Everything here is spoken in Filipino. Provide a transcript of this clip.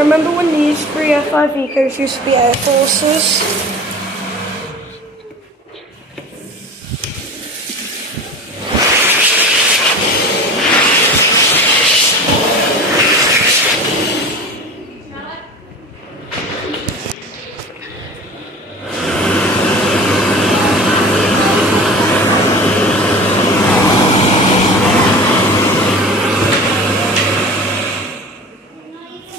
remember when these 3F5 Ecos used to be Air Forces.